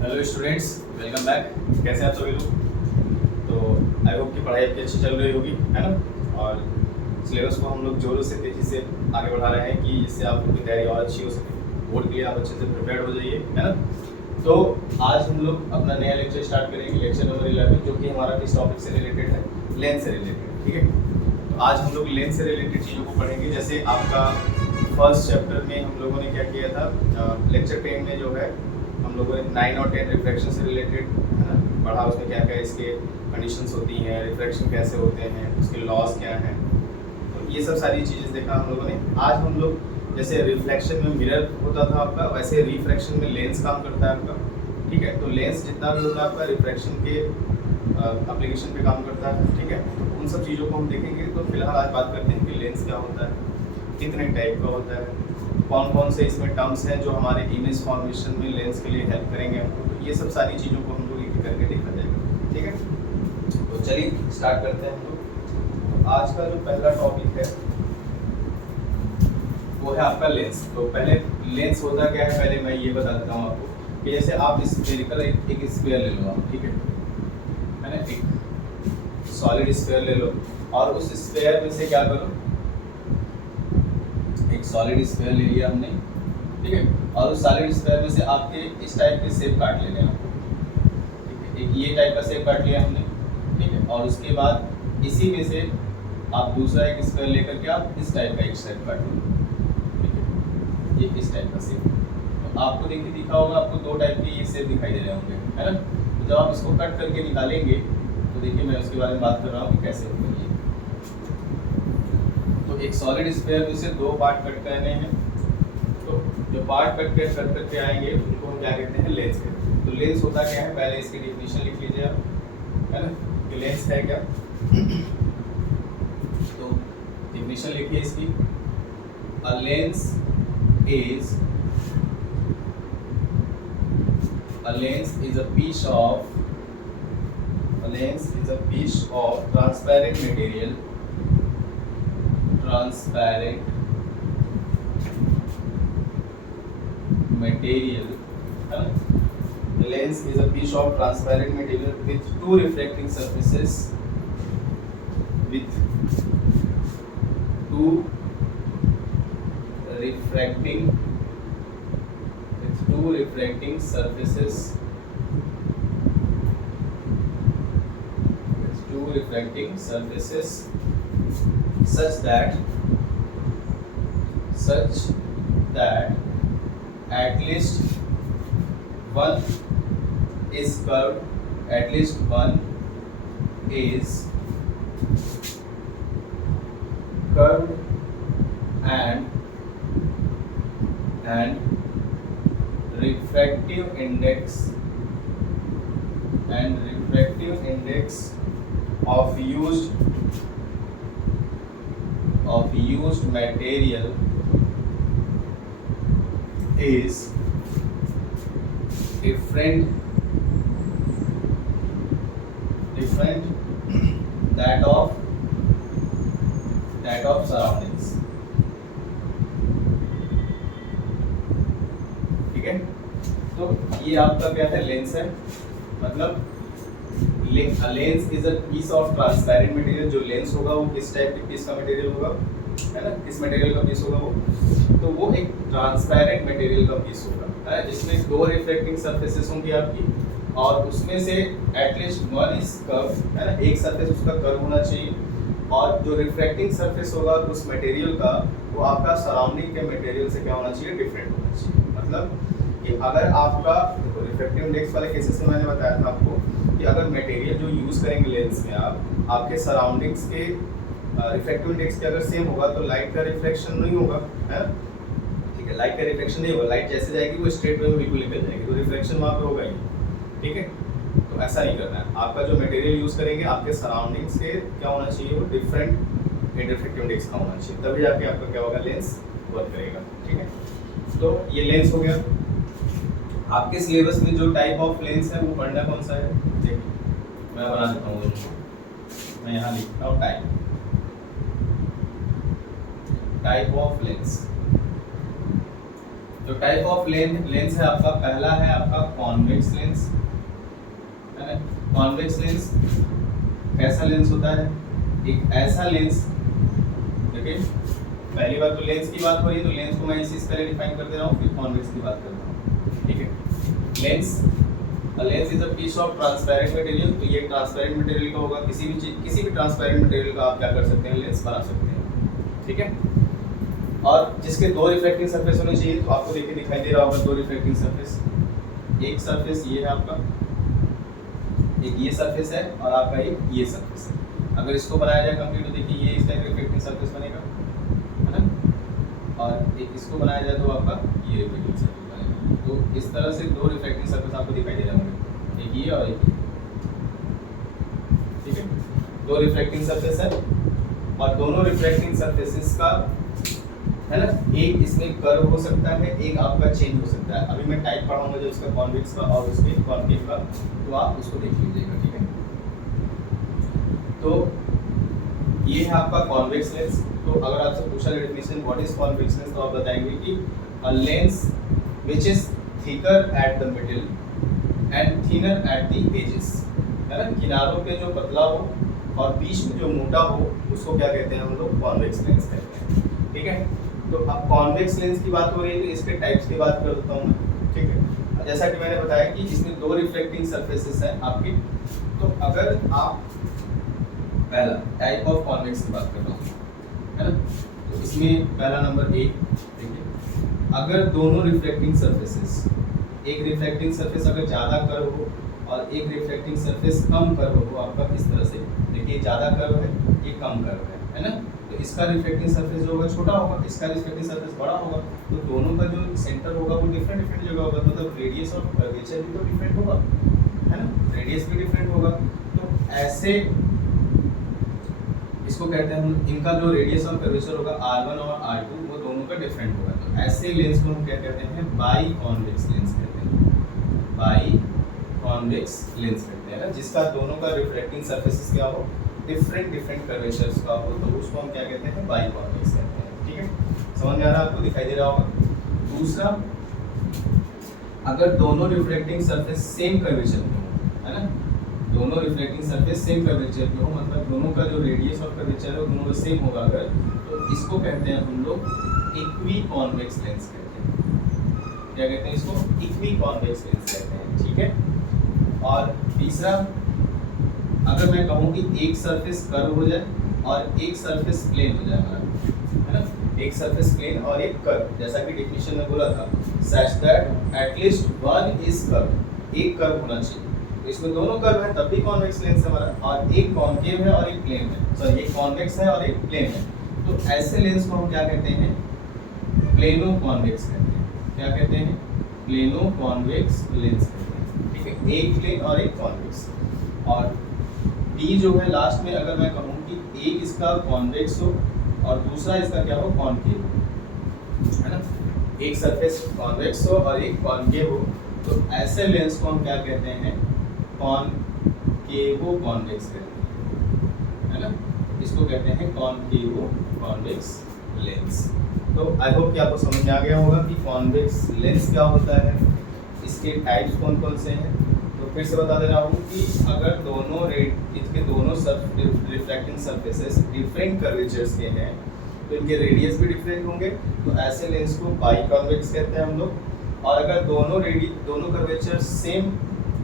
Hello students, welcome back. कैसे हैं आप सभी लोग? तो आई होप कि पढ़ाई आपकी अच्छी चल रही होगी, है ना। और सिलेबस को हम लोग जोरों से तेज़ी से आगे बढ़ा रहे हैं कि इससे आप लोग की तैयारी और अच्छी हो सके, बोर्ड के लिए आप अच्छे से प्रिपेयर्ड हो जाइए, है ना। तो आज हम लोग अपना नया लेक्चर स्टार्ट करेंगे, लेक्चर नंबर 11, जो कि हमारा किस टॉपिक से रिलेटेड है? लेंथ से रिलेटेड, ठीक है। तो आज हम लोग लेंथ से रिलेटेड चीज़ों को पढ़ेंगे। जैसे आपका फर्स्ट चैप्टर में हम लोगों ने क्या किया था, लेक्चर 10 में जो है हम लोगों ने 9 और 10 रिफ्रैक्शन से रिलेटेड, है ना, पढ़ा। उसमें क्या क्या इसके कंडीशंस होती हैं, रिफ्रैक्शन कैसे होते हैं, उसके लॉस क्या हैं, तो ये सब सारी चीज़ें देखा हम लोगों ने। आज हम लोग जैसे रिफ्लेक्शन में मिरर होता था आपका, वैसे रिफ्रैक्शन में लेंस काम करता है आपका, ठीक है। तो लेंस जितना भी होता है आपका रिफ्रैक्शन के एप्लीकेशन पे काम करता है, ठीक है। तो उन सब चीज़ों को हम देखेंगे। तो फिलहाल आज बात करते हैं कि लेंस क्या होता है, कितने टाइप का होता है, कौन कौन से इसमें टर्म्स हैं जो हमारे इमेज फॉर्मेशन में लेंस के लिए हेल्प करेंगे हमको। तो ये सब सारी चीज़ों को हम लोग एक करके देखा जाएगा, ठीक है। तो चलिए स्टार्ट करते हैं हम लोग। तो आज का जो पहला टॉपिक है वो है आपका लेंस। तो पहले लेंस होता क्या है, पहले मैं ये बता देता हूँ आपको कि जैसे आप स्फेरिकल एक स्फीयर ले लो आप, ठीक है ना। एक सॉलिड स्फीयर ले लो और उस स्फीयर में से क्या करो, एक सॉलिड स्फीयर ले लिया हमने, ठीक है। और उस सॉलिड स्फीयर में से आपके इस टाइप के शेप काट लेने हैं आपको, ठीक है। एक ये टाइप का शेप काट लिया हमने, ठीक है। और उसके बाद इसी में से आप दूसरा एक स्फीयर लेकर के आप इस टाइप का एक शेप काट लो, ठीक है। ये इस टाइप का शेप, तो आपको देखिए दिखा होगा, आपको दो टाइप के ये शेप दिखाई दे रहे होंगे, है ना। तो जब आप इसको कट करके निकालेंगे तो देखिए मैं उसके बारे में बात कर रहा हूँ कि कैसे होगा ये। तो एक सॉलिड स्फीयर में से दो पार्ट कट करने हैं। तो जो पार्ट कट करके आएंगे उनको हम क्या कहते हैं, लेंस कहते हैं। तो लेंस होता क्या है, पहले इसकी डेफिनेशन लिख लीजिए आप, है ना, कि लेंस है क्या। तो डेफिनेशन लिखिए इसकी, a lens is a piece of transparent material, है ना? Lens is a piece of transparent material with two refracting surfaces, such that at least one is curved, and refractive index of used material is different that of surroundings, ठीक है। तो ये आपका क्या है, lens है। मतलब lens is a piece of transparent material. जो लेंस होगा वो किस टाइप के पीस का मटेरियल होगा, है ना, किस मटेरियल का पीस होगा वो, तो वो एक ट्रांसपेरेंट मटेरियल का पीस होगा, है, जिसमें दो रिफ्लेक्टिंग सरफेसेस होंगी आपकी, और उसमें से एटलीस्ट वन इज कर्व, है ना, एक सरफेस उसका कर्व होना चाहिए। और जो रिफ्लेक्टिंग सरफेस होगा उस मटेरियल का, वो आपका सराउंडिंग के मटेरियल से क्या होना चाहिए, डिफरेंट होना चाहिए। मतलब कि अगर आपका देखो रिफ्लेक्टिव इंडेक्स वाले केसेस में मैंने बताया था आपको कि अगर मटेरियल जो यूज़ करेंगे लेंस में आप, आपके सराउंडिंग्स के रिफ्लेक्टिव इंडेक्स के अगर सेम होगा तो लाइट का रिफ्लेक्शन नहीं होगा, है, ठीक है। लाइट का रिफ्लेक्शन नहीं होगा, लाइट जैसे जाएगी वो स्ट्रेट वे में बिल्कुल निकल जाएगी, तो रिफ्लेक्शन वहाँ पे होगा ही, ठीक है। तो ऐसा नहीं करना है। आपका जो मटेरियल यूज़ करेंगे आपके सराउंडिंग्स से क्या होना चाहिए, वो डिफरेंट रिफ्लेक्टिव इंडेक्स का होना चाहिए, तभी जाके आपका क्या होगा, लेंस वर्क करेगा, ठीक है। तो ये लेंस हो गया। आपके सिलेबस में जो टाइप ऑफ लेंस है वो पढ़ना कौन सा है, देखिए मैं बना देता हूँ, मैं यहाँ लिखता हूँ टाइप ऑफ लेंस। जो टाइप ऑफ लेंस है आपका, पहला है आपका कॉन्वेक्स लेंस, है ना। कॉन्वेक्स लेंस कैसा लेंस होता है? एक ऐसा लेंस, देखिए पहली बार तो लेंस की बात हो रही है, तो लेंस को मैं इस तरह डिफाइन कर दे रहा हूँ, फिर कॉन्वेक्स की बात कर रहा हूँ, ठीक है। Lens is a piece of transparent material, तो ये ट्रांसपेरेंट मटेरियल का होगा, किसी भी ट्रांसपेरेंट मटेरियल का आप क्या कर सकते हैं, लेंस बना सकते हैं, ठीक है। और जिसके दो रिफ्लेक्टिंग सरफेस होने चाहिए, तो आपको देखिए दिखाई दे रहा होगा दो रिफ्लेक्टिंग सरफेस, एक सरफेस ये है आपका, एक ये सरफेस है और आपका एक ये सरफेस है। अगर इसको बनाया जाए कंप्लीट, तो देखिए ये इस टाइप रिफ्लेक्टिंग सरफेस बनेगा, है ना, और एक इसको बनाया जाए तो आपका ये रिफ्लेक्टिंग सरफेस बनेगा। तो इस तरह से दो रिफ्लेक्टिंग सरफेस आपको दिखाई दे रहे होंगे, एक ये और एक ये, ठीक है। दो रिफ्लेक्टिंग सरफेस है और दोनों रिफ्लेक्टिंग सरफेसेस का, है ना, एक इसमें कर्व हो सकता है, एक आपका चेंज हो सकता है। अभी मैं टाइप पढ़ाऊंगा जो इसका कॉन्वेक्स का और उसके कॉन्केव का, तो आप उसको देख लीजिएगा, ठीक है। तो ये है आपका कॉन्वेक्स लेंस। तो अगर आपसे पूछा जाए definition what is convex lens, तो आप बताएंगे कि a lens which is thicker at the middle and thinner at the edges, है ना, किनारों पे जो पतला हो और बीच में जो मोटा हो, उसको क्या कहते हैं हम लोग, कॉन्वेक्स लेंस कहते हैं, ठीक है। तो अब कॉन्वेक्स लेंस की बात हो रही है, तो इसके टाइप्स की बात कर देता हूँ मैं, ठीक है। जैसा कि मैंने बताया कि इसमें दो रिफ्लेक्टिंग सरफेसेस हैं आपकी। तो अगर आप पहला टाइप ऑफ कॉन्वेक्स की बात कर रहा हूँ, है ना, तो इसमें पहला नंबर एक, देखिए अगर दोनों रिफ्लेक्टिंग सरफेसेस, एक रिफ्लेक्टिंग सरफेस अगर ज़्यादा कर्व हो और एक रिफ्लेक्टिंग सरफेस कम कर्व हो आपका, इस तरह से देखिए ज़्यादा कर्व है, ये कम कर्व है ना, तो इसका रिफ्लेक्टिंग सरफेस जो होगा छोटा होगा, इसका रिफ्लेक्टिंग सरफेस बड़ा होगा, तो दोनों का जो सेंटर होगा वो डिफरेंट जगह होगा, मतलब रेडियस और कर्वेचर भी तो डिफरेंट होगा, है ना, रेडियस भी डिफरेंट होगा। तो ऐसे इसको कहते हैं हम, इनका जो रेडियस और कर्वेचर होगा R1 और R2 वो दोनों का डिफरेंट होगा। तो ऐसे लेंस को हम क्या कहते हैं, बाई कॉन्वेक्स लेंस कहते हैं, बाई कॉन्वेक्स लेंस कहते हैं ना, जिसका दोनों का रिफ्लेक्टिंग सरफेसेस क्या हो, डिफरेंट कर्वेचर्स का हो, तो उसको हम क्या कहते हैं, बाई कॉन्वेक्स कहते हैं, ठीक है। समझ में आ रहा है आपको, दिखाई दे रहा होगा। दूसरा, अगर दोनों रिफ्लेक्टिंग सरफेस सेम कर्वेचर में हो, है ना, दोनों रिफ्लेक्टिंग सरफेस सेम कर्वेचर पे हो, मतलब दोनों का जो रेडियस और कर्वेचर है दोनों का सेम होगा अगर, तो इसको कहते हैं हम लोग इक्वी कॉन्वेक्स लेंस कहते हैं। क्या कहते हैं इसको, इक्वी कॉन्वेक्स लेंस कहते हैं, ठीक है। और तीसरा, अगर मैं कहूँ कि एक सरफेस कर्व हो जाए और एक सरफेस प्लेन हो जाए हमारा, है ना, एक सरफेस प्लेन और एक कर्व, जैसा कि डेफिनेशन में बोला था, such that at least one is curve, एक कर्व होना चाहिए। इसमें दोनों कर्व है तब भी कॉन्वेक्स लेंस हमारा, और एक कॉन्केव है और एक प्लेन है, सॉरी एक कॉन्वेक्स है और एक प्लेन है। तो ऐसे लेंस को हम क्या कहते हैं, प्लेनो कॉन्वेक्स कहते हैं। क्या कहते हैं, प्लेनो कॉन्वेक्स लेंस कहते हैं, ठीक है, एक प्लेन और एक कॉन्वेक्स। और डी जो है लास्ट में, अगर मैं कहूँ कि एक इसका कॉन्वेक्स हो और दूसरा इसका क्या हो, कॉन्केव हो, है ना, एक सरफेस कॉन्वेक्स हो और एक कॉन्केव हो, तो ऐसे लेंस को हम क्या कहते हैं, कॉनकेवो कॉन्वेक्स कहते हैं, है ना, इसको कहते हैं कॉनकेवो कॉन्वेक्स लेंस। तो आई होप कि आपको समझ में आ गया होगा कि कॉन्वेक्स लेंस क्या होता है, इसके टाइप्स कौन कौन से हैं। तो फिर से बता दे रहा हूँ कि अगर इसके दोनों रिफ्लेक्टिंग सरफेसेस डिफरेंट कर्वेचर्स के हैं, तो इनके रेडियस भी डिफरेंट होंगे, तो ऐसे लेंस को बाई कॉन्वेक्स कहते हैं हम लोग। और अगर दोनों कर्वेचर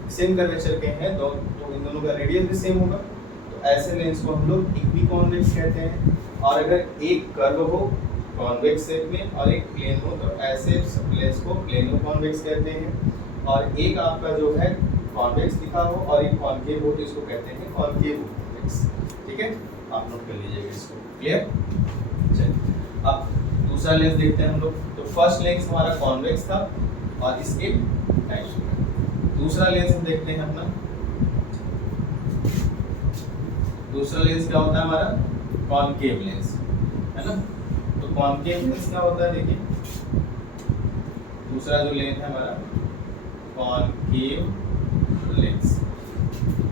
सेम कर्वेचर के हैं, तो इन दोनों का रेडियस भी सेम होगा, तो ऐसे लेंस को हम लोग इक्वी कॉन्वेक्स कहते हैं। और अगर एक कर्व हो कॉन्वेक्स शेप में और एक प्लेन हो, तो ऐसे लेंस को प्लेनो कॉन्वेक्स कहते हैं। और एक आपका जो है कॉन्वेक्स दिखा हो और एक कॉन्केव हो, तो इसको कहते हैं कॉन्केव कॉन्वेक्स, ठीक है, आप नोट कर लीजिएगा इसको, क्लियर। चलिए अब दूसरा लेंस देखते हैं हम लोग। तो फर्स्ट लेंस हमारा कॉन्वेक्स था और इसके टाइप्स। दूसरा लेंस हम देखते हैं अपना, दूसरा लेंस क्या होता है हमारा, कॉन्केव लेंस, है ना। तो कॉन्केव लेंस क्या होता है, देखिए दूसरा जो लेंस है हमारा कॉन्केव लेंस।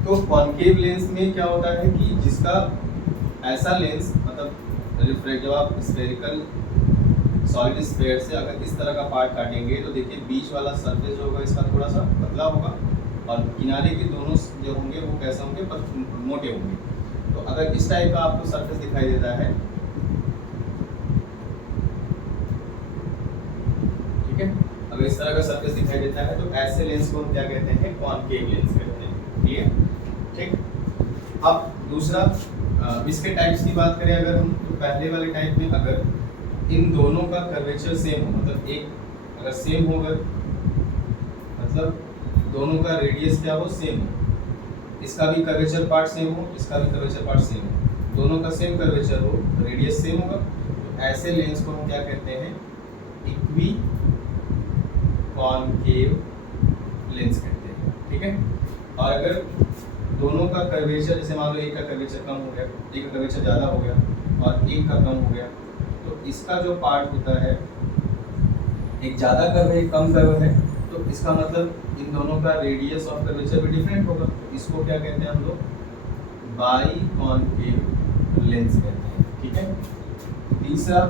तो कॉन्केव लेंस में क्या होता है कि जिसका ऐसा लेंस, मतलब रिफ्लेक्ट, जब आप सॉलिड स्फीयर से अगर इस तरह का पार्ट काटेंगे तो देखिए बीच वाला सरफेस जो होगा इसका थोड़ा सा पतला होगा और किनारे के दोनों जो होंगे वो कैसे होंगे, मोटे होंगे। तो अगर इस टाइप का आपको सरफेस दिखाई देता है, ठीक है, अगर इस तरह का सरफेस दिखाई देता है तो ऐसे लेंस को हम क्या कहते हैं, कॉनकेव लेंस कहते हैं। क्लियर, ठीक। अब दूसरा इसके टाइप्स की बात करें अगर हम, तो पहले वाले टाइप में अगर इन दोनों का कर्वेचर सेम हो, मतलब एक अगर सेम होगा मतलब दोनों का रेडियस क्या हो, सेम हो, इसका भी कर्वेचर पार्ट सेम हो, इसका भी कर्वेचर पार्ट सेम हो, दोनों का सेम कर्वेचर हो, रेडियस सेम होगा, तो ऐसे लेंस को हम क्या कहते हैं, इक्वी कॉनकेव लेंस कहते हैं। ठीक है, और अगर दोनों का कर्वेचर, जैसे मान लो एक का कर्वेचर कम हो गया, एक का कर्वेचर ज़्यादा हो गया और एक का कम हो गया, तो इसका जो पार्ट होता है, एक ज़्यादा कर्व है एक कम कर्व है, तो इसका मतलब इन दोनों का रेडियस ऑफ कर्वेचर भी डिफरेंट होगा, तो इसको क्या कहते हैं हम लोग, बाई कॉनकेव लेंस कहते हैं। ठीक है, तीसरा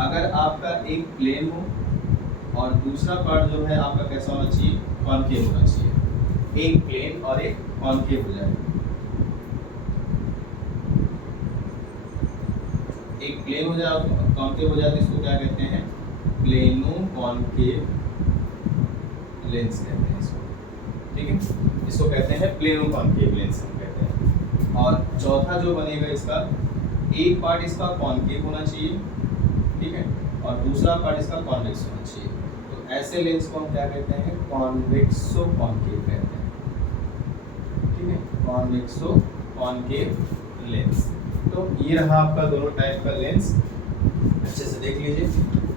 अगर आपका एक प्लेन हो और दूसरा पार्ट जो है आपका कैसा होना चाहिए, कॉनकेव होना चाहिए, एक प्लेन और एक कॉनकेव हो जाए, एक प्लेन हो जाए कॉनकेव हो जाए तो इसको क्या कहते हैं, प्लेनो कॉनकेव लेंस कहते हैं इसको। ठीक है, इसको कहते हैं प्लेनो कॉनकेव लेंस हम कहते हैं। और चौथा जो बनेगा इसका, एक पार्ट इसका कॉनकेव होना चाहिए, ठीक है, और दूसरा पार्ट इसका कॉन्वेक्स होना चाहिए, तो ऐसे लेंस को हम क्या कहते हैं, कॉन्वेक्सो कॉनकेव कहते हैं। ठीक है, कॉन्वेक्सो कॉनकेव लेंस। तो ये रहा आपका दोनों टाइप का लेंस, अच्छे से देख लीजिए।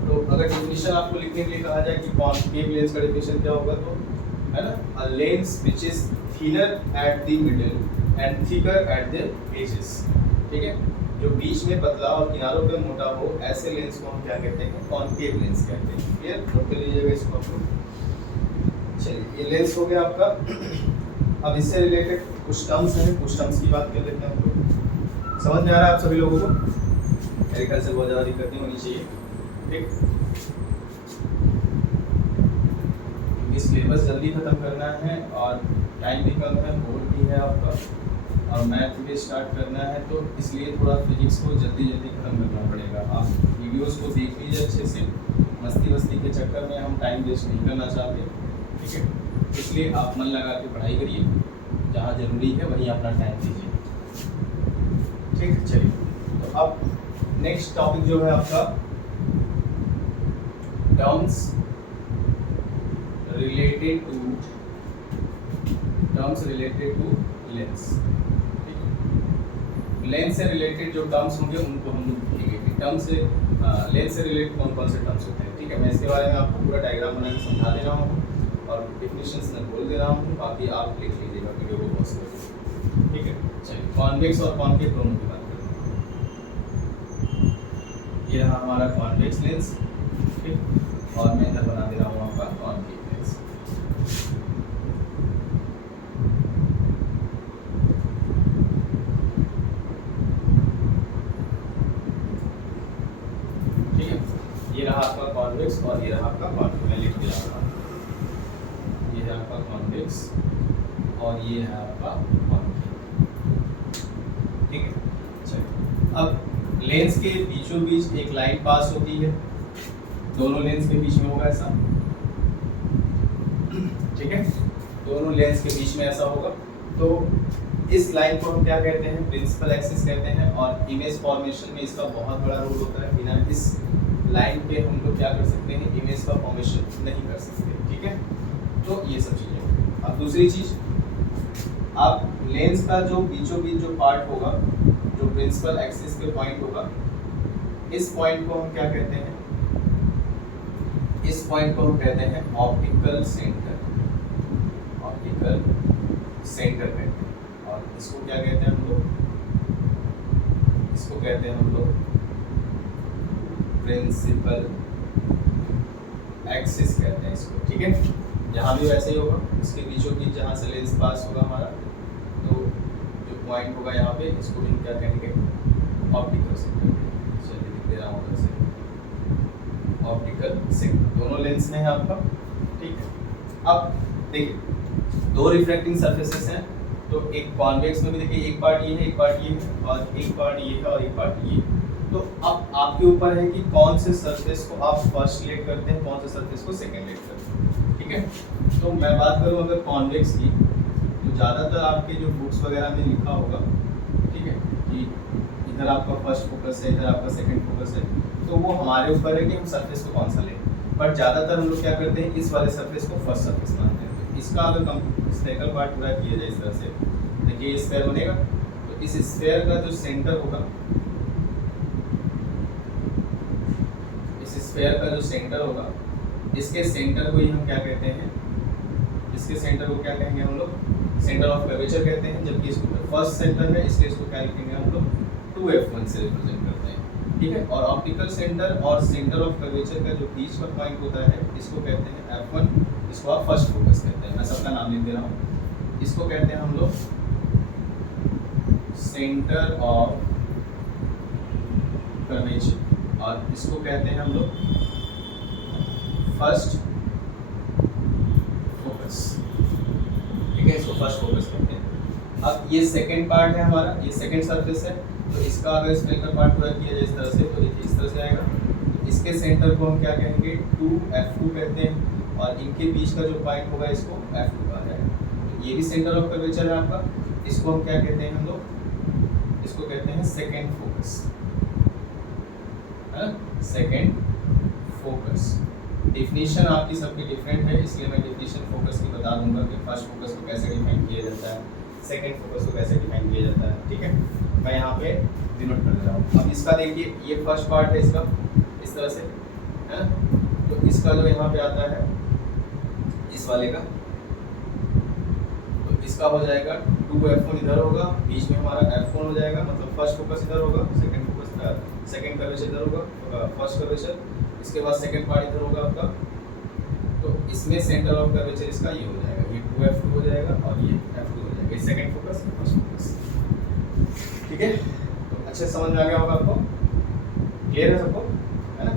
तो अगर डेफिनेशन आपको लिखने के लिए कहा जाए कि कॉनकेव लेंस का डेफिनेशन क्या होगा, तो है ना, a lens which is thinner at the middle and thicker at the edges. ठीक है, जो बीच में पतला और किनारों पे मोटा हो, ऐसे लेंस को हम क्या कहते हैं, कॉनकेव लेंस कहते हैं। क्लियर, नोट कर लीजिएगा इसको आप लोग। चलिए, ये लेंस हो गया आपका। अब इससे रिलेटेड कुछ टर्म्स हैं, कुछ टर्म्स की बात कर लेते हैं हम लोग। समझ में आ रहा है आप सभी लोगों को? मेरे ख्याल से बहुत ज़्यादा दिक्कत नहीं होनी चाहिए। ठीक, क्योंकि सिलेबस जल्दी खत्म करना है और टाइम भी कम है, बोर्ड भी है आपका और मैथ भी स्टार्ट करना है, तो इसलिए थोड़ा फिजिक्स को जल्दी खत्म करना पड़ेगा। आप वीडियोस को देख लीजिए अच्छे से, मस्ती वस्ती के चक्कर में हम टाइम वेस्ट नहीं करना चाहते। ठीक है, इसलिए आप मन लगा के पढ़ाई करिए, जहाँ ज़रूरी है वहीं अपना टाइम दीजिए। ठीक, चलिए, तो अब नेक्स्ट टॉपिक जो है आपका terms related to lens. Lens से रिलेटेड जो टर्म्स होंगे उनको हम लोग लिखेंगे कि टर्म्स से लेंस से रिलेटेड कौन कौन से टर्म्स होते हैं। ठीक है, मैं इसके बारे में आपको पूरा डायग्राम बना के समझा दे रहा हूँ और डेफिनेशंस में बोल दे रहा हूँ, बाकी आप लिख लीजिएगा वीडियो को पॉज करके। ठीक है, चलिए, कॉन्वेक्स और कॉनकेव दोनों की बात करते हैं। ये रहा हमारा कॉन्वेक्स लेंस, ठीक, और मैं इधर बना दे रहा हूँ आपका कॉनकेव लेंस। ठीक है, ये रहा आपका कॉन्वेक्स और ये रहा आपका कॉनकेव। मैं लिख दिया रहा हूँ, ये है आपका कॉन्वेक्स और ये है आपका कॉनकेव। ठीक है, चलिए, अब लेंस के बीचों बीच एक लाइन पास होती है, दोनों लेंस के बीच में होगा ऐसा। ठीक है, दोनों लेंस के बीच में ऐसा होगा, तो इस लाइन को हम क्या कहते हैं, प्रिंसिपल एक्सिस कहते हैं, और इमेज फॉर्मेशन में इसका बहुत बड़ा रोल होता है। बिना इस लाइन पे हम लोग क्या कर सकते हैं, इमेज का फॉर्मेशन नहीं कर सकते। ठीक है, तो ये सब चीज़ें। अब दूसरी चीज़, आप लेंस का जो बीचों बीच जो पार्ट होगा, जो प्रिंसिपल एक्सिस के पॉइंट होगा, इस पॉइंट को हम क्या कहते हैं, इस पॉइंट को हम कहते हैं ऑप्टिकल सेंटर। ऑप्टिकल सेंटर कहते हैं, और इसको क्या कहते हैं हम लोग, इसको कहते हैं हम लोग प्रिंसिपल एक्सिस कहते हैं इसको। ठीक है, यहाँ भी वैसे ही होगा, इसके बीचों बीच जहाँ से लेंस पास होगा हमारा, तो जो पॉइंट होगा यहाँ पे, इसको हम क्या कहेंगे, ऑप्टिकल सेंटर। चलिए लिख दे रहा हूँ वैसे। ऑप्टिकल सेंटर, दोनों लेंस में है आपका, ठीक है। अब देखिए दो रिफ्रैक्टिंग सरफेसेस हैं, तो एक कॉन्वेक्स में भी देखिए एक पार्ट ये है, एक पार्ट ये है, और एक पार्ट ये है और एक पार्ट ये है। तो अब आपके ऊपर है कि कौन से सरफेस को आप फर्स्ट सिलेक्ट करते हैं, कौन से सरफेस को सेकंड सिलेक्ट करते हैं, ठीक है। तो मैं बात करूं अगर कॉन्वेक्स की, तो ज़्यादातर आपके जो बुक्स वगैरह में लिखा होगा, ठीक है, कि इधर आपका फर्स्ट फोकस है, इधर आपका सेकंड फोकस है, तो वो हमारे ऊपर है कि हम सरफेस को कौन सा लें। बट ज़्यादातर हम लोग क्या करते हैं, इस वाले सरफेस को फर्स्ट सरफेस मानते हैं। इसका अगर हम स्फेरिकल पार्ट पूरा किया जाए इस तरह से, देखिए ये स्फेयर बनेगा, तो इस स्फेयर का जो सेंटर होगा, इस स्फेयर का जो सेंटर होगा, इसके सेंटर को ही हम क्या कहते हैं, इसके सेंटर को क्या कहेंगे हम लोग, सेंटर ऑफ कर्वेचर कहते हैं। जबकि इसको फर्स्ट सेंटर है, इसलिए इसको क्या लिखेंगे हम लोग, 2f1 से रिप्रेजेंट करते हैं, ठीक है। और ऑप्टिकल सेंटर और सेंटर ऑफ कर्वेचर का जो बीच का पॉइंट होता है, इसको कहते हैं f1, इसको आप फर्स्ट फोकस कहते हैं। मैं सबका नाम लिख दे रहा हूँ। इसको कहते हैं हम लोग सेंटर ऑफ कर्वेचर, और इसको कहते हैं हम लोग फर्स्ट फोकस, ठीक है, इसको फर्स्ट फोकस कहते हैं। अब ये सेकंड पार्ट है हमारा, ये सेकंड सरफेस है, तो इसका अगर स्फेरिकल पार्ट पूरा किया जाए इस तरह से, तो देखिए इस तरह से आएगा। तो इसके सेंटर को हम क्या कहेंगे, 2f2 कहते हैं, और इनके बीच का जो पॉइंट होगा इसको f2 कहा जाएगा। तो ये भी सेंटर ऑफ कर्वेचर है आपका, इसको हम क्या कहते हैं हम लोग, इसको कहते हैं सेकंड फोकस, है ना, सेकंड फोकस। डेफिनेशन आपकी सबकी डिफरेंट है, इसलिए मैं डेफिनेशन फोकस की बता दूंगा कि फर्स्ट फोकस को कैसे डिफाइन किया जाता है, सेकंड फोकस को कैसे डिफाइन किया जाता है, ठीक है। मैं यहाँ पे डिनोट कर दे रहा हूँ। अब इसका देखिए, ये फर्स्ट पार्ट है इसका, इस तरह से, है ना। तो इसका जो यहाँ पे आता है, इस वाले का, तो इसका हो जाएगा 2f1 इधर होगा, बीच में हमारा f1 हो जाएगा, मतलब फर्स्ट फोकस इधर होगा, सेकंड फोकस, सेकंड कर्वेचर इधर होगा, फर्स्ट कर्वेचर, इसके बाद सेकंड पार्ट इधर होगा आपका। तो इसमें सेंटर ऑफ कर्वेचर इसका ये हो जाएगा, ये 2f2 हो जाएगा और ये f2 हो जाएगा, ये सेकंड फोकस, फर्स्ट फोकस, ठीक है। तो अच्छे समझ में आ गया होगा आपको, क्लियर है सबको, है ना।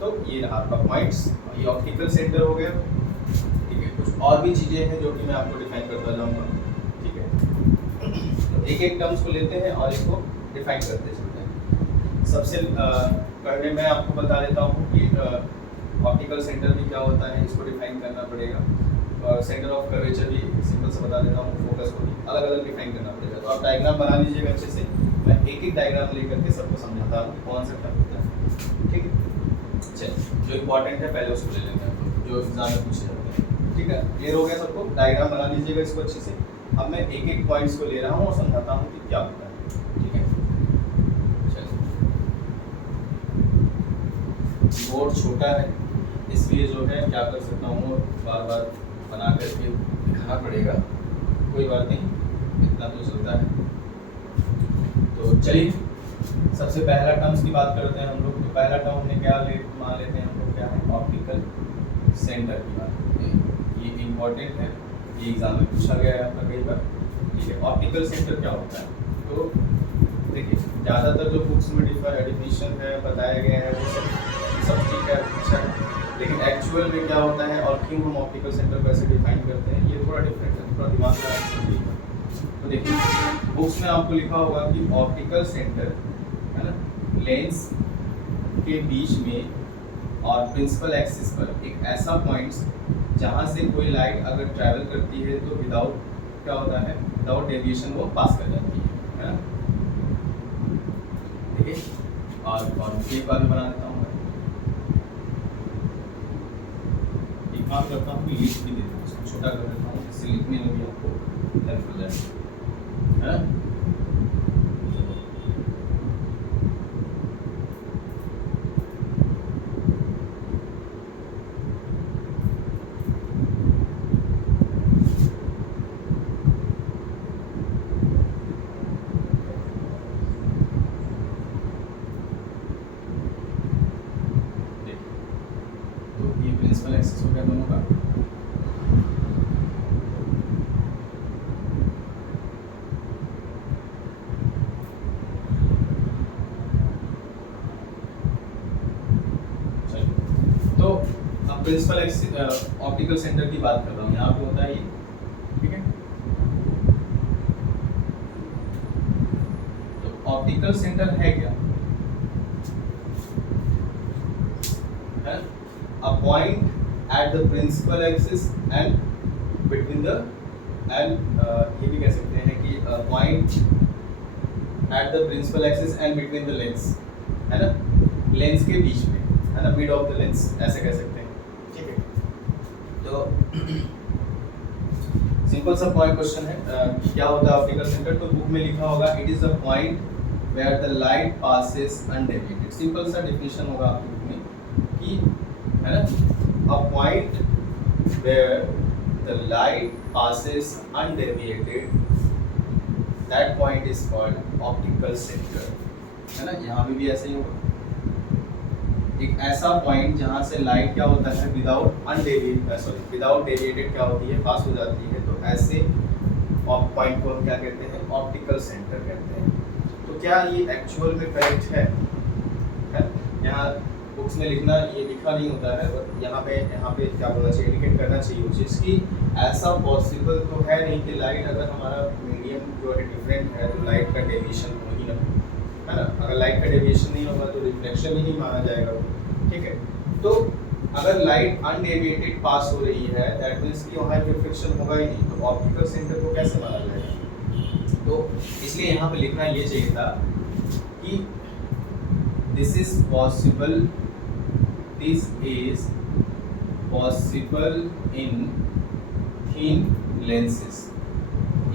तो ये रहा आपका पॉइंट्स, ये ऑप्टिकल सेंटर हो गया, ठीक है। कुछ और भी चीज़ें हैं जो कि मैं आपको डिफाइन करता जाऊँगा, ठीक है। तो एक एक टर्म्स को लेते हैं और इसको डिफाइन करते चलते हैं। सबसे पहले मैं आपको बता देता हूँ कि ऑप्टिकल सेंटर भी क्या होता है, इसको डिफाइन करना पड़ेगा, और सेंटर ऑफ कर्वेचर भी सिंपल से बता देता हूँ, फोकस को भी अलग अलग डिफाइन करना पड़ेगा। तो आप डायग्राम बना लीजिएगा अच्छे से, मैं एक एक डायग्राम लेकर के सबको समझाता हूँ कौन सा टर्म होता है, ठीक है। चलिए, जो इम्पोर्टेंट है पहले उसको ले लेंगे हम लोग, जो एग्जाम में पूछे जाते हैं, ठीक है। क्लियर हो गया सबको, डायग्राम बना लीजिएगा इसको अच्छे से। अब मैं एक एक पॉइंट्स को ले रहा हूँ और समझाता हूँ कि क्या होता है, ठीक है। बोर्ड छोटा है, इसलिए जो है क्या कर सकता हूँ, बार बार बना करके दिखाना पड़ेगा, कोई बात नहीं, इतना तो चलता है। तो चलिए, सबसे पहला टर्म्स की बात करते हैं हम लोग। तो पहला टर्म हमने क्या मान लेते हैं हम लोग, क्या है, ऑप्टिकल सेंटर की बात करते हैं। ये इम्पोर्टेंट है, ये एग्जाम में पूछा गया है आपका कई बार, ठीक है। ऑप्टिकल सेंटर क्या होता है, तो देखिए ज़्यादातर जो बुक्स में डिफिनीशन है बताया गया है वो सब ठीक है, अच्छा है, लेकिन एक्चुअल में क्या होता है और क्यों हम ऑप्टिकल सेंटर को ऐसे डिफाइन करते हैं, ये थोड़ा डिफरेंट है, थोड़ा दिमाग का समझिएगा। तो देखिए बुक्स में आपको लिखा होगा कि ऑप्टिकल सेंटर, है ना, लेंस के बीच में और प्रिंसिपल एक्सिस पर एक ऐसा पॉइंट्स जहाँ से कोई लाइट अगर ट्रैवल करती है तो विदाउट क्या होता है, विदाउट डेविएशन वो पास कर जाती है ना। ठीक है, और एक बार बना देता हूँ, एक काम करता हूँ, लिख भी देता हूँ, इसको छोटा कर देता हूँ, इससे लिखने में भी आपको हेल्प हो जाए, है ना। प्रिंसिपल एक्सिस हो गया दोनों का। चलिए प्रिंसिपल ऑप्टिकल सेंटर की बात कर रहा हूँ, यहाँ पे होता है ये, ठीक है। तो ऑप्टिकल सेंटर है क्या, है a point at the principal axis and between the ये भी कह सकते हैं कि point at the principal axis and between the lens, है ना, लेंस के बीच में, है ना, मिड ऑफ द लेंस, ऐसे कह सकते हैं, ठीक है। तो सिंपल सा पॉइंट क्वेश्चन है कि क्या होता है ऑप्टिकल सेंटर। तो बुक में लिखा होगा it is the point where the light passes undeviated. Simple सा डेफिनेशन होगा आपकी बुक में कि, है ना, a point where the light passes undeviated, that point is called optical center, है ना। यहाँ पे भी ऐसे ही होगा, एक ऐसा पॉइंट जहाँ से लाइट क्या होता है विदाउट डेविएटेड क्या होती है, पास हो जाती है, तो ऐसे पॉइंट को हम क्या कहते हैं, ऑप्टिकल सेंटर कहते हैं। तो क्या ये एक्चुअल में करेक्ट है? यहाँ बुक्स में लिखना ये लिखा नहीं होता है, और यहाँ पे क्या बोलना चाहिए, इंडिकेट करना चाहिए उस चीज़ की ऐसा पॉसिबल तो है नहीं कि लाइट अगर हमारा मीडियम जो है डिफरेंट है तो लाइट का डेविएशन हो ही ना, है ना। अगर लाइट का डेविएशन नहीं होगा तो रिफ्लेक्शन ही नहीं माना जाएगा वो, ठीक है। तो अगर लाइट अनडेविएटेड पास हो रही है दैट मीन्स कि वहाँ रिफ्लेक्शन होगा ही नहीं, तो ऑप्टिकल सेंटर को कैसे माना जाएगा। तो इसलिए यहाँ पे लिखना ये चाहिए था कि this is possible in thin lenses.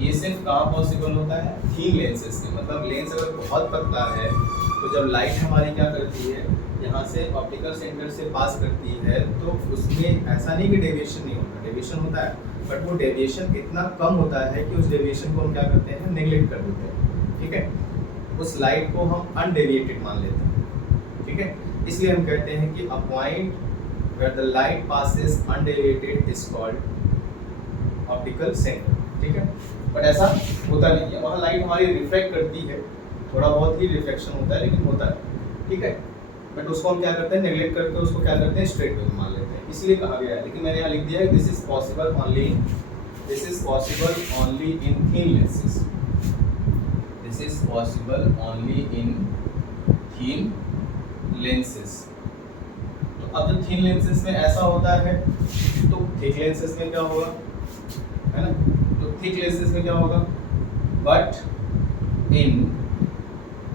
ये सिर्फ कहाँ पॉसिबल होता है, थीन लेंसेज में, मतलब लेंस अगर बहुत पतला है तो जब लाइट हमारी क्या करती है, यहाँ से ऑप्टिकल सेंटर से पास करती है, तो उसमें ऐसा नहीं कि डेविएशन नहीं होता, डेविएशन होता है, बट वो डेविएशन इतना कम होता है कि उस डेविएशन को हम क्या करते हैं, नेग्लेक्ट कर देते हैं, ठीक है। उस लाइट को हम अनडेविएटेड मान लेते हैं, ठीक है। इसलिए हम कहते हैं कि a point where the light passes undeviated is called optical centre, ठीक है। बट ऐसा होता नहीं है, वहाँ लाइट हमारी रिफ्लेक्ट करती है, थोड़ा बहुत ही रिफ्लेक्शन होता है लेकिन होता है, ठीक है। बट उसको हम क्या करते हैं, नेग्लेक्ट करके उसको क्या करते हैं, स्ट्रेट वे मान लेते हैं, इसलिए कहा गया है। लेकिन मैंने यहाँ लिख दिया है this is possible only in thin lenses, this is possible only in thin lenses. तो अब जब थीन लेंसेज में ऐसा होता है तो थिक लेंसेज में क्या होगा, है ना। तो थिक लेंसेज में क्या होगा, बट इन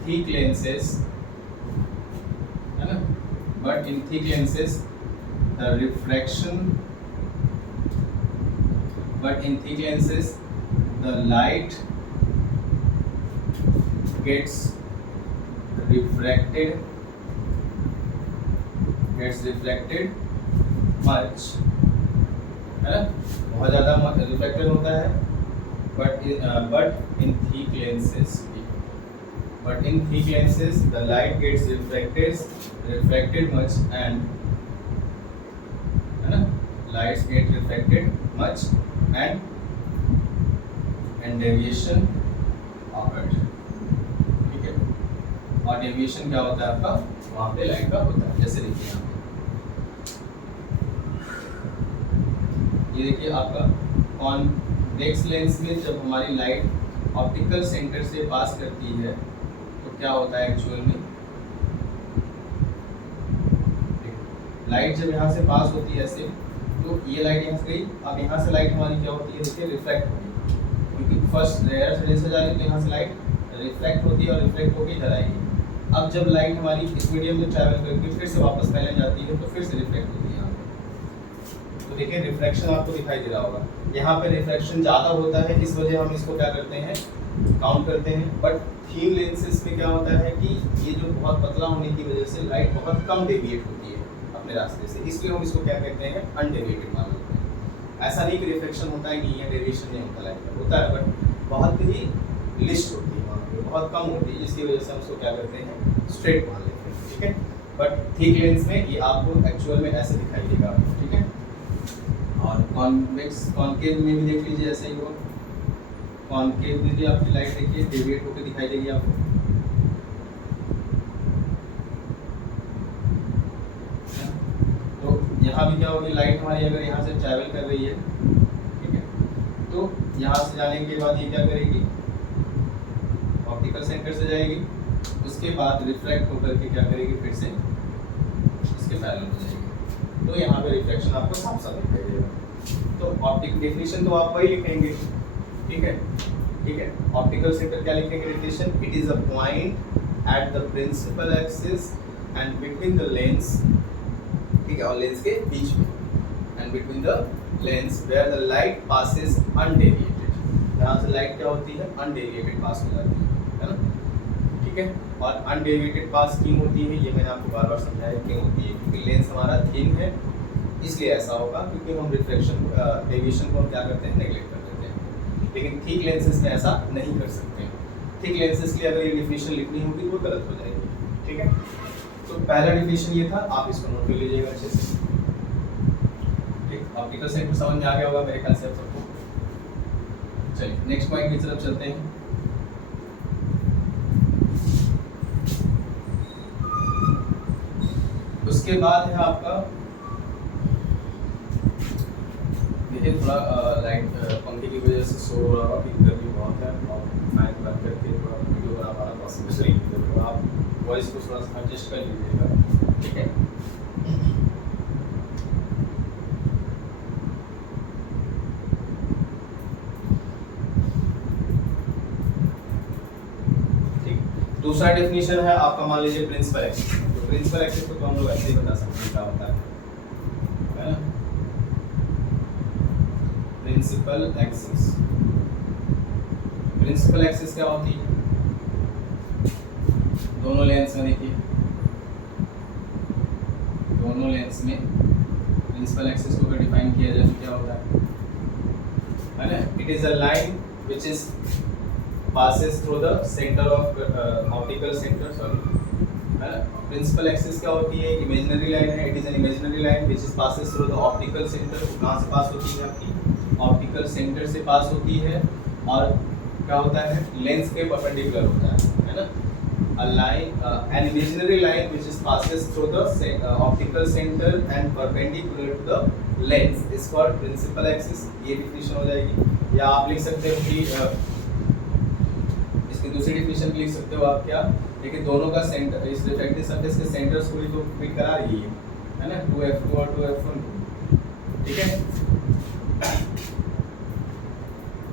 थिक लेंसेज, है ना, but in thick lenses the refraction, but in thick lenses the light gets refracted much, है ना, बहुत ज़्यादा रिफ्लेक्टेड होता है, but in thick lenses the light gets refracted much and, है ना, lights get refracted much and deviation occurred, ठीक है। और डेविएशन क्या होता है आपका, वहाँ पे लाइट का होता है, जैसे देखिए यहाँ ये देखिए आपका कॉन्वेक्स लेंस में जब हमारी लाइट ऑप्टिकल सेंटर से पास करती है तो क्या होता है एक्चुअल में, लाइट जब यहाँ से पास होती है ऐसे, तो ये लाइट यहाँ से गई, अब यहाँ से लाइट हमारी क्या होती है, देखिए रिफ्लेक्ट होगी, क्योंकि फर्स्ट लेयर से जैसे जा रही है तो यहाँ से लाइट रिफ्लेक्ट होती है और रिफ्लेक्ट होकर इधर आएगी। अब जब लाइट हमारी इस मीडियम में ट्रैवल करके फिर से वापस पहले जाती है तो फिर से रिफ्लेक्ट होती है यहाँ पे। तो देखिए रिफ्लेक्शन आपको दिखाई दे रहा होगा, यहाँ पे रिफ्लेक्शन ज़्यादा होता है, इस वजह हम इसको क्या करते हैं, काउंट करते हैं। बट थीन लेंसेज में क्या होता है कि ये जो बहुत पतला होने की वजह से लाइट बहुत कम डेविएट होती है अपने रास्ते से, इसलिए हम इसको क्या कहते हैं, अनडेविएटेड मान लेते हैं। ऐसा नहीं कि रिफ्लेक्शन होता है नहीं है, डेविएशन नहीं होता, लाइट का होता है बट बहुत ही लिस्ट होती है, वहाँ पे बहुत कम होती है, जिसकी वजह से हम उसको क्या करते हैं, स्ट्रेट मान लेते हैं, ठीक है। बट थिक लेंस में ये आपको एक्चुअल में ऐसे दिखाई देगा, ठीक है। और कॉन्वेक्स कॉनकेव में भी देख लीजिए ऐसा ही होगा, कॉनकेव में भी आपकी लाइट देखिए डेविएट होकर दिखाई देगी आपको, तो यहाँ भी क्या होगी, लाइट हमारी अगर यहाँ से ट्रैवल कर रही है, ठीक है, तो यहाँ से जाने के बाद ये क्या करेगी, ऑप्टिकल सेंटर से जाएगी, उसके बाद रिफ्रैक्ट होकर के क्या करेगी, फिर से इसके पैरेलल हो जाएगी। तो यहाँ पे रिफ्लेक्शन आपको साफ साफ दिखाई देगा। तो ऑप्टिक डेफिनेशन तो आप वही लिखेंगे, ठीक है, ठीक है। ऑप्टिकल सेंटर क्या लिखेंगे definition, it is a point at the principal axis and between the lens, ठीक है, और लेंस के बीच में, and between the lens where the light passes undeviated. यहाँ से लाइट क्या होती है, अनडेविएटेड पास हो जाती है ना, ठीक है। और अनडेविएटेड पास क्यों होती है, ये मैंने आपको बार बार समझाया क्यों होती है, क्योंकि लेंस हमारा थिन है, इसलिए ऐसा होगा, क्योंकि हम रिफ्लेक्शन डेविएशन को हम क्या करते हैं, नेग्लेक्ट कर देते हैं। लेकिन थिक लेंसेज में ऐसा नहीं कर सकते। थिक लेंसेज के लिए अगर ये डेफिनेशन लिखनी होगी तो गलत हो जाएगी, ठीक है। तो पहला डेफिनेशन ये था, आप इसको नोट कर लीजिएगा अच्छे से, ठीक। ऑप्टिकल सेंटर समझ में आ गया होगा मेरे ख्याल से आप सबको। चलिए नेक्स्ट पॉइंट की तरफ चलते हैं। उसके बाद है आपका, देखिए थोड़ा लाइट पंखे की वजह से शोर हो रहा होगा कि गर्मी बहुत है, और फैन बंद करके थोड़ा वीडियो बना पाना पॉसिबल नहीं है, तो आप वॉइस को थोड़ा सा एडजस्ट कर लीजिएगा, ठीक है। ठीक, दूसरा डेफिनेशन है आपका, मान लीजिए प्रिंसिपल एक्सिस। तो प्रिंसिपल एक्सिस को तो हम लोग ऐसे ही बता सकते हैं क्या होता है ना, प्रिंसिपल एक्सिस। प्रिंसिपल एक्सिस क्या होती है, दोनों लेंस में, देखिए दोनों लेंस में प्रिंसिपल एक्सिस को अगर डिफाइन किया जाए तो क्या होता है ना, it is a line which is passes through the center of optical center, sorry, है ना। प्रिंसिपल एक्सिस क्या होती है, इमेजिनरी लाइन है, it is an imaginary line which is passes through the optical center। कहाँ से पास होती है आपकी, ऑप्टिकल सेंटर से पास होती है, और क्या होता है, लेंस के परपेंडिकुलर होता है ना। a line an imaginary line which is passes through the optical center and perpendicular to the lens is called principal axis। ये डिफिनेशन हो जाएगी। या आप लिख सकते हो कि इसकी दूसरी डिफिनेशन लिख सकते हो आप, क्या, देखिए दोनों का सेंटर, इस रिफ्लेक्टिव सरफेस के सेंटर्स को ही तो फिट करा रही है ना, 2f2 और 2f1, ठीक है।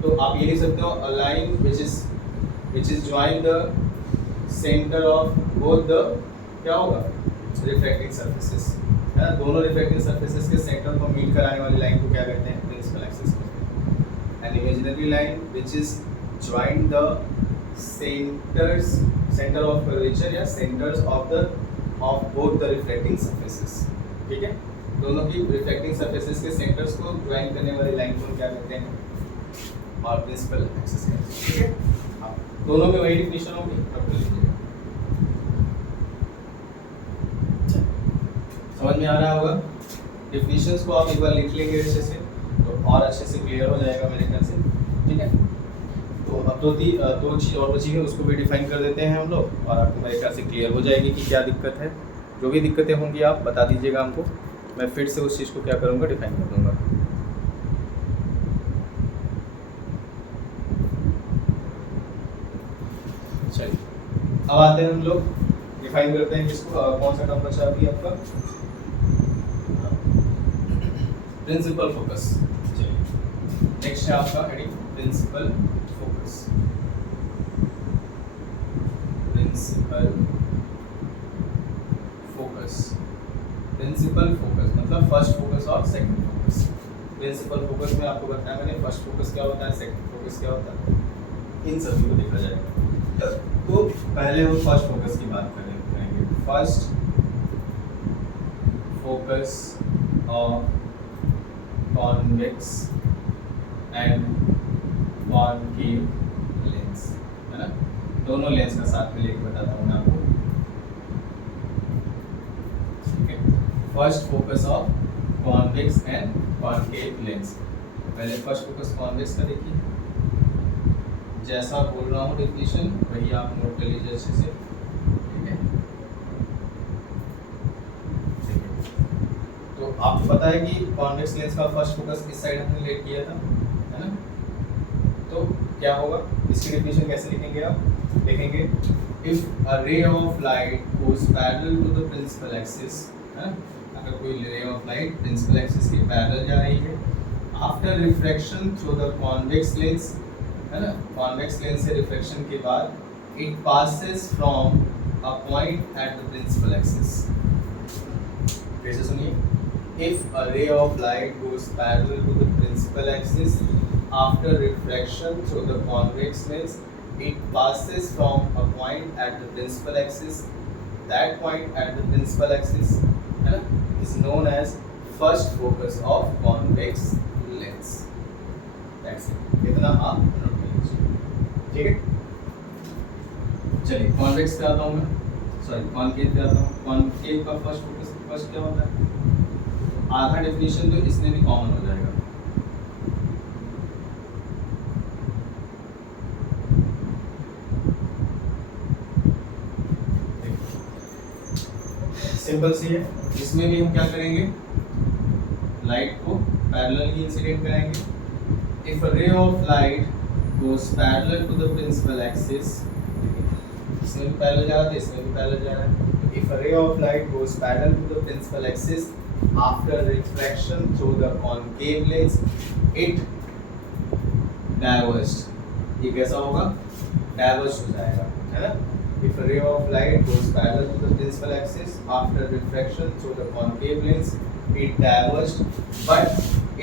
तो आप ये लिख सकते हो, a line which is join the center of both the, क्या होगा, रिफ्लेक्टिंग सरफेसेस, है ना। दोनों रिफ्लेक्टिंग सरफेसेस के सेंटर को मीट कराने वाली लाइन को क्या कहते हैं, प्रिंसिपल एक्सिस कहते हैं। An imaginary line which is join the centre of curvature या centres of both the reflecting surfaces, ठीक है। दोनों की रिफ्लेक्टिंग सरफेसेस के सेंटर्स को ज्वाइन करने वाली लाइन को क्या कहते हैं, और प्रिंसिपल एक्सिस कहते हैं, ठीक है। दोनों में वही डिफिनेशन होगी, नोट कर लीजिएगा। समझ में आ रहा होगा, डिफिनेशंस को आप एक बार लिख लेंगे अच्छे से तो और अच्छे से क्लियर हो जाएगा मेरे ख्याल से, ठीक है। तो अब दो चीज़ और बची है, उसको भी डिफाइन कर देते हैं हम लोग, और आपको मेरे ख्याल से क्लियर हो जाएगी कि क्या दिक्कत है। जो भी दिक्कतें होंगी आप बता दीजिएगा हमको, मैं फिर से उस चीज़ को क्या करूँगा, डिफाइन कर दूँगा। चलिए अब आते हैं हम लोग, डिफाइन करते हैं किसको, कौन सा टर्म बचा अभी आपका, प्रिंसिपल फोकस। चलिए नेक्स्ट है आपका heading principal focus. Principal focus, principal focus मतलब फर्स्ट फोकस और सेकंड फोकस। प्रिंसिपल फोकस में आपको बताया मैंने, फर्स्ट फोकस क्या होता है, सेकंड फोकस क्या होता है, इन सभी को देखा जाएगा। तो पहले हम फर्स्ट फोकस की बात करेंगे। First focus of convex and concave lens, है ना। दोनों लेंस का साथ में लेकर बताता हूँ मैं आपको, ठीक है। First focus of convex and concave lens. पहले फर्स्ट फोकस कॉन्वेक्स का देखिए, जैसा बोल रहा हूँ डेफिनेशन वही आप नोट कर लीजिए अच्छे से, ठीक है। तो आपको पता है कि कॉन्वेक्स लेंस का फर्स्ट फोकस इस साइड हमने लेट किया था, है ना? तो क्या होगा, इसकी डेफिनेशन कैसे लिखेंगे आप? लिखेंगे if a ray of light goes parallel to the principal axis, है ना? अगर कोई ray of light principal axis के पैरेलल जा रही है after refraction through the convex lens, है ना? कॉन्वेक्स लेंस से रिफ्रैक्शन के बाद it passes from a point at the principal axis. फिर से सुनिए, if a ray of light goes parallel to the principal axis after refraction through the convex lens, it passes from a point at the principal axis. That point at the principal axis is known as first focus of convex lens. That's it. इतना आप note कर लीजिए, ठीक है? चलिए convex पे आता हूँ मैं, सॉरी कॉनकेव पे आता हूँ। कॉनकेव का फर्स्ट क्या होता है? आधा डेफिनेशन तो इसमें भी कॉमन हो जाएगा। सिंपल सी है, इसमें भी हम क्या करेंगे, लाइट को पैरेलल ही इंसिडेंट कराएंगे। If a ray of light goes parallel to the principal axis, इसमें भी पैरेलल जा रहा है, इसमें भी पैरेलल जा रहा है। If a ray of light goes parallel to the principal axis after refraction through the concave lens, it diverged. ये कैसा होगा? Diverged हो जाएगा, है ना? If a ray of light goes parallel to the principal axis after refraction through the concave lens, it diverged, but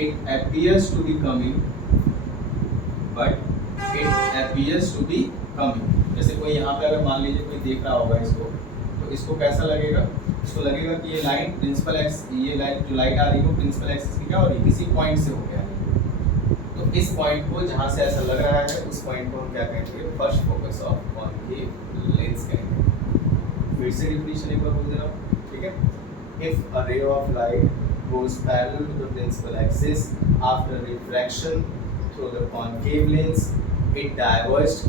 it appears to be coming. जैसे कोई यहाँ पे अगर मान लीजिए कोई देख रहा होगा इसको, तो इसको कैसा लगेगा? इसको लगेगा कि ये लाइन प्रिंसिपल एक्स, ये लाइन जो लाइट आ रही है वो प्रिंसिपल एक्सिस की क्या हो रही है, किसी पॉइंट से हो गया है। तो इस पॉइंट को जहाँ से ऐसा लग रहा है उस पॉइंट को हम क्या कहेंगे? First focus of concave lens कहेंगे। फिर से डेफिनेशन एक बार बोल दे रहा हूँ, ठीक है? If a ray of light goes parallel to the principal axis after refraction through the concave lens, it diverged,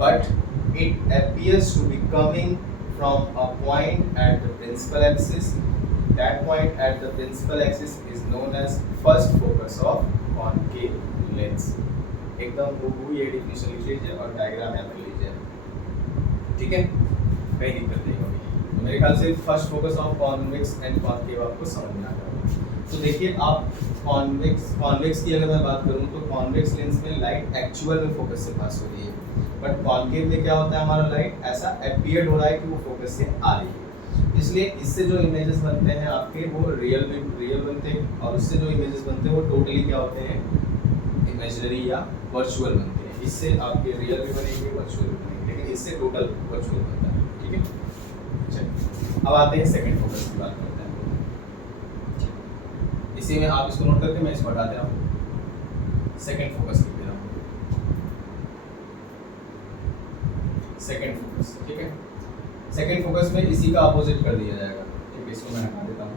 but it appears to be coming from a point at the principal axis. That point at the principal axis is known as first focus of concave lens. एकदम वो ये definition लिख लीजिए और diagram यहाँ पे लीजिए, ठीक है? कहीं दिक्कत नहीं होगी। तो मेरे ख्याल से first focus of convex and concave आपको समझ में आ जाएगा। तो देखिए आप कॉन्वेक्स की अगर मैं बात करूँ तो कॉन्वेक्स लेंस में लाइट एक्चुअल में फोकस से पास हो रही है, बट कॉनकेव में क्या होता है, हमारा लाइट ऐसा अपीयर्ड हो रहा है कि वो फोकस से आ रही है। इसलिए इससे जो इमेजेस बनते हैं आपके वो रियल बनते हैं, और उससे जो इमेजेस बनते हैं वो टोटली क्या होते हैं, इमेजिनरी या वर्चुअल बनते हैं। इससे आपके रियल भी बनेंगे, वर्चुअल भी बनेंगे, लेकिन इससे टोटल वर्चुअल बनता है, ठीक है? चलिए अब आते हैं सेकंड फोकस की बात करते हैं। इसी में आप इसको नोट करके मैं इसको हटा दे रहा हूँ। सेकंड फोकस लिख दे रहा हूँ, सेकंड फोकस, ठीक है? सेकंड फोकस में इसी का अपोजिट कर दिया जाएगा, ठीक है? इसको मैं हटा देता हूँ।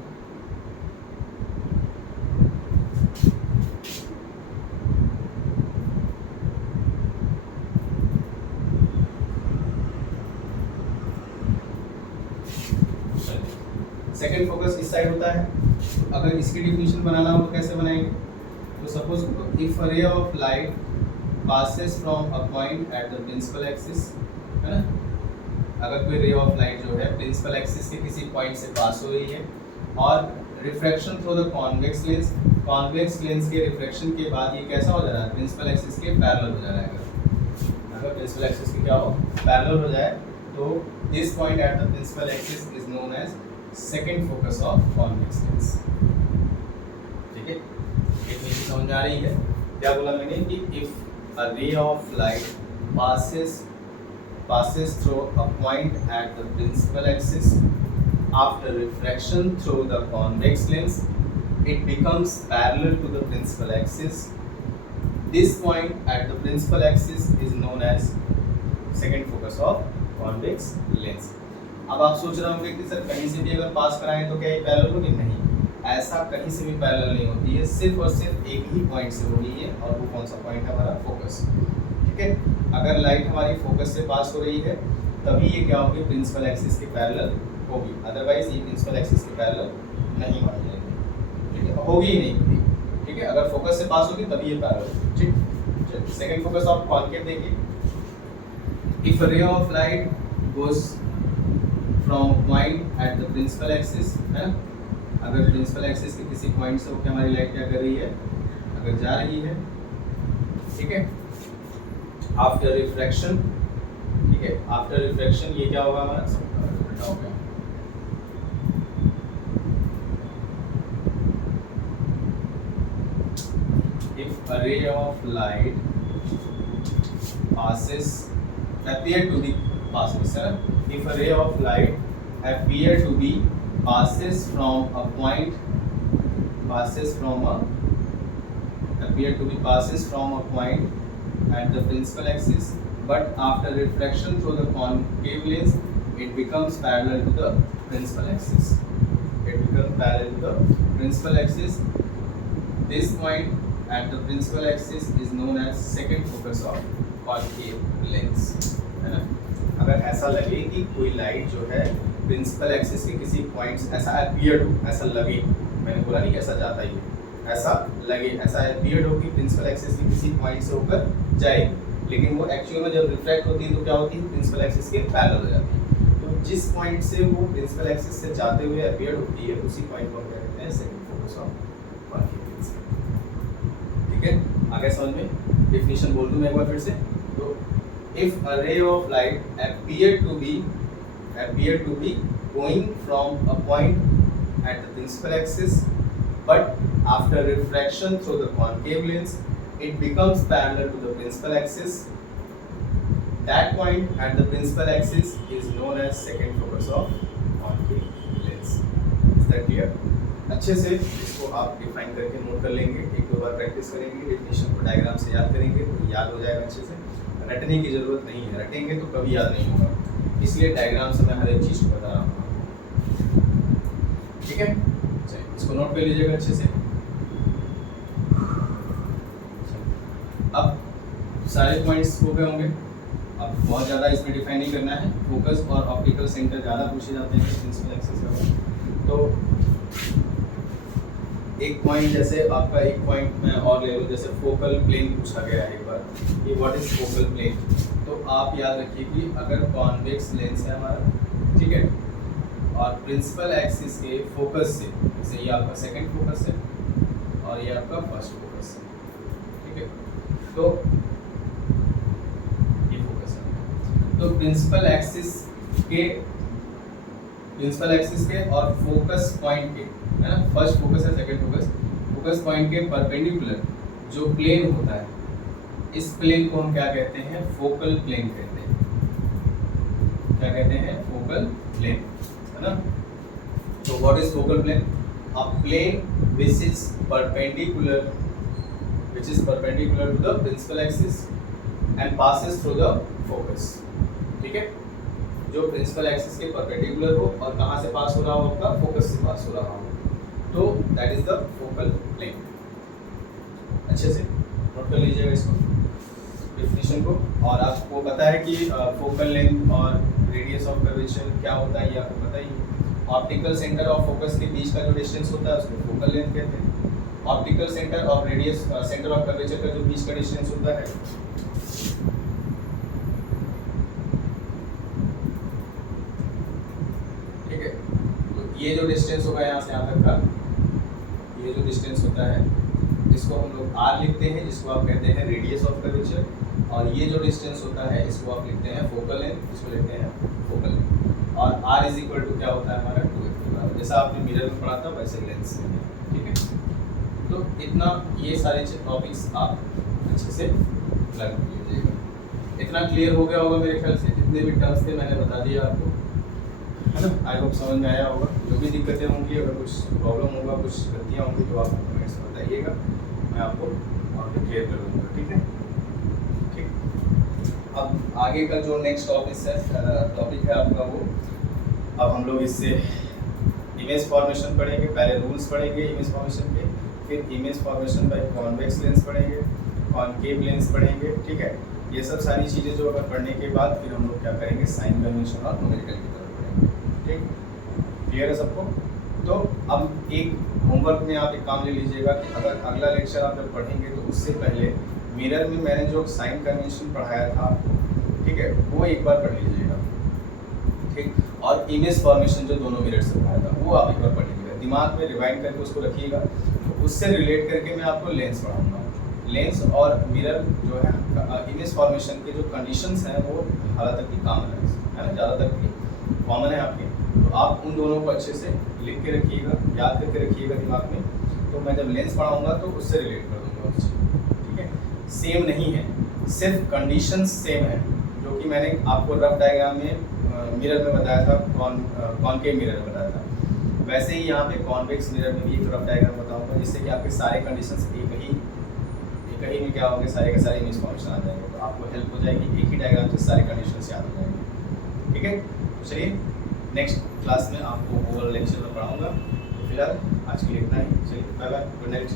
सेकंड फोकस इस साइड होता है। अगर इसकी डेफिनेशन बनाना हो तो कैसे बनाएंगे? तो suppose if a ray of light passes from a point at the principal axis, है ना? अगर कोई रे ऑफ लाइट जो है प्रिंसिपल एक्सिस के किसी पॉइंट से पास हो रही है और refraction through the convex lens के रिफ्रैक्शन के बाद ये कैसा हो जा रहा है, प्रिंसिपल एक्सिस के पैरेलल हो जा रहा है। अगर प्रिंसिपल एक्सिस के क्या हो, पैरेलल हो जाए, तो this point at the principal axis is known as second focus of convex lens, ठीक है? एक चीज समझ आ रही है? क्या बोला मैंने कि if a ray of light passes through a point at the principal axis after refraction through the convex lens, it becomes parallel to the principal axis. This point at the principal axis is known as second focus of convex lens. अब आप सोच रहे होंगे कि sir कहीं से भी अगर पास कराएं तो क्या ये पैरेलल होगी? नहीं, ऐसा कहीं से भी पैरेलल नहीं होती है, सिर्फ और सिर्फ एक ही पॉइंट से हो रही है, और वो कौन सा पॉइंट है? हमारा फोकस, ठीक है? अगर लाइट हमारी फोकस से पास हो रही है तभी ये क्या होगी, प्रिंसिपल एक्सिस के पैरेलल होगी, अदरवाइज ये प्रिंसिपल एक्सिस के पैरेलल नहीं मानी जाएगी, होगी ही नहीं कभी, ठीक है। अगर फोकस से पास होगी तभी ये पैरेलल, ठीक। चलिए सेकंड फोकस ऑफ कॉन्केव देखिए। If ray of light goes from point at the principal axis, है ना, अगर प्रिंसिपल एक्सिस के किसी पॉइंट से होकर हमारी लाइट क्या कर रही है, अगर जा रही है, ठीक है, आफ्टर रिफ्रैक्शन, ठीक है, आफ्टर रिफ्रैक्शन ये क्या होगा हमारा, उल्टा हो गया, if a ray of light passes appear to be passes, if a ray of light appear to be passes from a point, passes from a appear to be passes from a point at the principal axis, but after refraction through the concave lens it becomes parallel to the principal axis, it becomes parallel to the principal axis. This point at the principal axis is known as second focus of concave lens, है ना। अगर ऐसा लगे कि कोई light जो है principal axis के किसी पॉइंट्स ऐसा अपीयर हो, ऐसा लगे, मैंने बोला नहीं ऐसा जाता ही है, ऐसा लगे, ऐसा अपीयर हो कि प्रिंसिपल एक्सिस के किसी पॉइंट से होकर जाएगी, लेकिन वो एक्चुअल में जब रिफ्रैक्ट होती है तो क्या होती है, प्रिंसिपल एक्सिस के पैरेलल हो जाती है। तो जिस पॉइंट से वो प्रिंसिपल एक्सिस से जाते हुए अपीयर होती है उसी पॉइंट को हम क्या कहते हैं, second focus of concave lens, ठीक है। आगे समझ में, डेफिनेशन बोल दूं मैं एक बार फिर से। तो if a ray of light appear to be going from a point at the principal axis, but after refraction through the concave lens it becomes parallel to the principal axis, that point at the principal axis is known as second focus of concave lens. Is that clear? अच्छे से इसको आप define करके note कर लेंगे, एक दो बार practice करेंगे, डेफिनेशन को डायग्राम से याद करेंगे तो याद हो जाएगा अच्छे से। रटने की जरूरत नहीं है, रटेंगे तो कभी याद नहीं होगा, इसलिए डायग्राम से मैं हर एक चीज़ को बता रहा हूँ, ठीक है। चलिए इसको नोट कर लीजिएगा अच्छे से। अब सारे पॉइंट्स हो गए होंगे, अब बहुत ज़्यादा इसमें डिफाइन नहीं करना है, फोकस और ऑप्टिकल सेंटर ज़्यादा पूछे जाते हैं प्रिंसिपल एक्सिस का। तो एक पॉइंट जैसे आपका एक पॉइंट में और ले लो, जैसे फोकल प्लेन पूछा गया है एक बार, ये व्हाट इज फोकल प्लेन, तो आप याद रखिए कि अगर कॉन्वेक्स लेंस है हमारा, ठीक है, और प्रिंसिपल एक्सिस के फोकस से, जैसे ये आपका सेकंड फोकस है और ये आपका फर्स्ट फोकस है, ठीक है, तो ये फोकस है, तो प्रिंसिपल एक्सिस के और फोकस पॉइंट के, है ना, फर्स्ट फोकस है सेकंड फोकस पॉइंट के परपेंडिकुलर जो प्लेन होता है, इस प्लेन को हम क्या कहते हैं, फोकल प्लेन कहते हैं, क्या कहते हैं, फोकल प्लेन, है ना। तो what is focal plane, a plane which is perpendicular to the principal axis and passes through the focus, ठीक है, जो प्रिंसिपल एक्सिस के परपेंडिकुलर हो और कहाँ से पास हो रहा हो, आपका फोकस से पास हो रहा हो, तो that is the focal plane. अच्छे से नोट कर लीजिएगा इसको, डेफिनेशन को। और आपको पता है कि फोकल लेंथ और रेडियस ऑफ कर्वेचर क्या होता है, ये आपको पता ही है। ऑप्टिकल सेंटर और फोकस के बीच का जो डिस्टेंस होता है उसको फोकल लेंथ कहते हैं। ऑप्टिकल सेंटर और रेडियस सेंटर ऑफ कर्वेचर का जो बीच का डिस्टेंस होता है, ठीक है, तो ये जो डिस्टेंस होगा यहाँ से यहाँ तक का, ये जो डिस्टेंस होता है इसको हम लोग r लिखते हैं, जिसको आप कहते हैं रेडियस ऑफ कर्वेचर, और ये जो डिस्टेंस होता है इसको आप लिखते हैं फोकल लेंथ, इसको लिखते हैं फोकल लेंथ। और r इज इक्वल टू क्या होता है हमारा 2f के बराबर, जैसा आपने मिरर में पढ़ा था वैसे लेंस में, ठीक है। तो इतना ये सारे टॉपिक्स आप अच्छे से लर्न कर लीजिएगा। इतना क्लियर हो गया होगा मेरे ख्याल से, जितने भी टर्म्स थे मैंने बता दिया आपको, है ना। आई होप समझ में आया होगा। जो भी दिक्कतें होंगी, अगर कुछ प्रॉब्लम होगा, कुछ गलतियाँ होंगी तो आप कमेंट्स में बताइएगा, मैं आपको और भी क्लियर कर दूँगा, ठीक है। ठीक, अब आगे का जो नेक्स्ट टॉपिक है आपका वो, अब हम लोग इससे इमेज फॉर्मेशन पढ़ेंगे। पहले रूल्स पढ़ेंगे इमेज फॉर्मेशन के, फिर image formation by convex lens पढ़ेंगे, कॉनकेव लेंस पढ़ेंगे, ठीक है। ये सब सारी चीज़ें जो अगर पढ़ने के बाद फिर हम लोग क्या करेंगे, साइन कन्वेंशन और न्यूमेरिकल की तरफ पढ़ेंगे, ठीक। क्लियर है सबको? तो अब एक होमवर्क में आप एक काम ले लीजिएगा कि अगर अगला लेक्चर आप जब पढ़ेंगे तो उससे पहले मिरर में मैंने जो साइन कन्वेंशन पढ़ाया था आपको, ठीक है, वो एक बार पढ़ लीजिएगा, ठीक। और इमेज फॉर्मेशन जो दोनों मिरर से पढ़ाया था वो आप एक बार पढ़ लीजिएगा, दिमाग में रिवाइंड करके उसको रखिएगा। तो उससे रिलेट करके मैं आपको लेंस पढ़ाऊँगा। लेंस और मिरर जो है इमेज फॉर्मेशन के जो कंडीशंस हैं वो ज़्यादातर की कॉमन है ना, ज़्यादातर की कॉमन है आपके। तो आप उन दोनों को अच्छे से लिख के रखिएगा, याद करके रखिएगा दिमाग में। तो मैं जब लेंस पढ़ाऊँगा तो उससे रिलेट कर दूँगा उससे, ठीक है। सेम नहीं है, सिर्फ कंडीशंस सेम है, जो कि मैंने आपको रफ डायग्राम में मिरर में बताया था, कॉनकेव मिरर में बताया था, वैसे ही यहाँ पे कॉन्वेक्स मिरर में भी एक रफ डायग्राम बताऊँगा, जिससे कि आपके सारे कंडीशंस एक ही में क्या होंगे, सारे के सारे इमेज फॉर्मेशन आ जाएंगे। तो आपको हेल्प हो जाएगी, एक ही डायग्राम से सारे कंडीशंस याद हो जाएंगे, ठीक है। तो चलिए नेक्स्ट क्लास में आपको ओवरऑल लेक्चर में पढ़ाऊँगा। तो फिलहाल आज के लिए इतना ही, चलिए बाय बाय, गुड नाइट।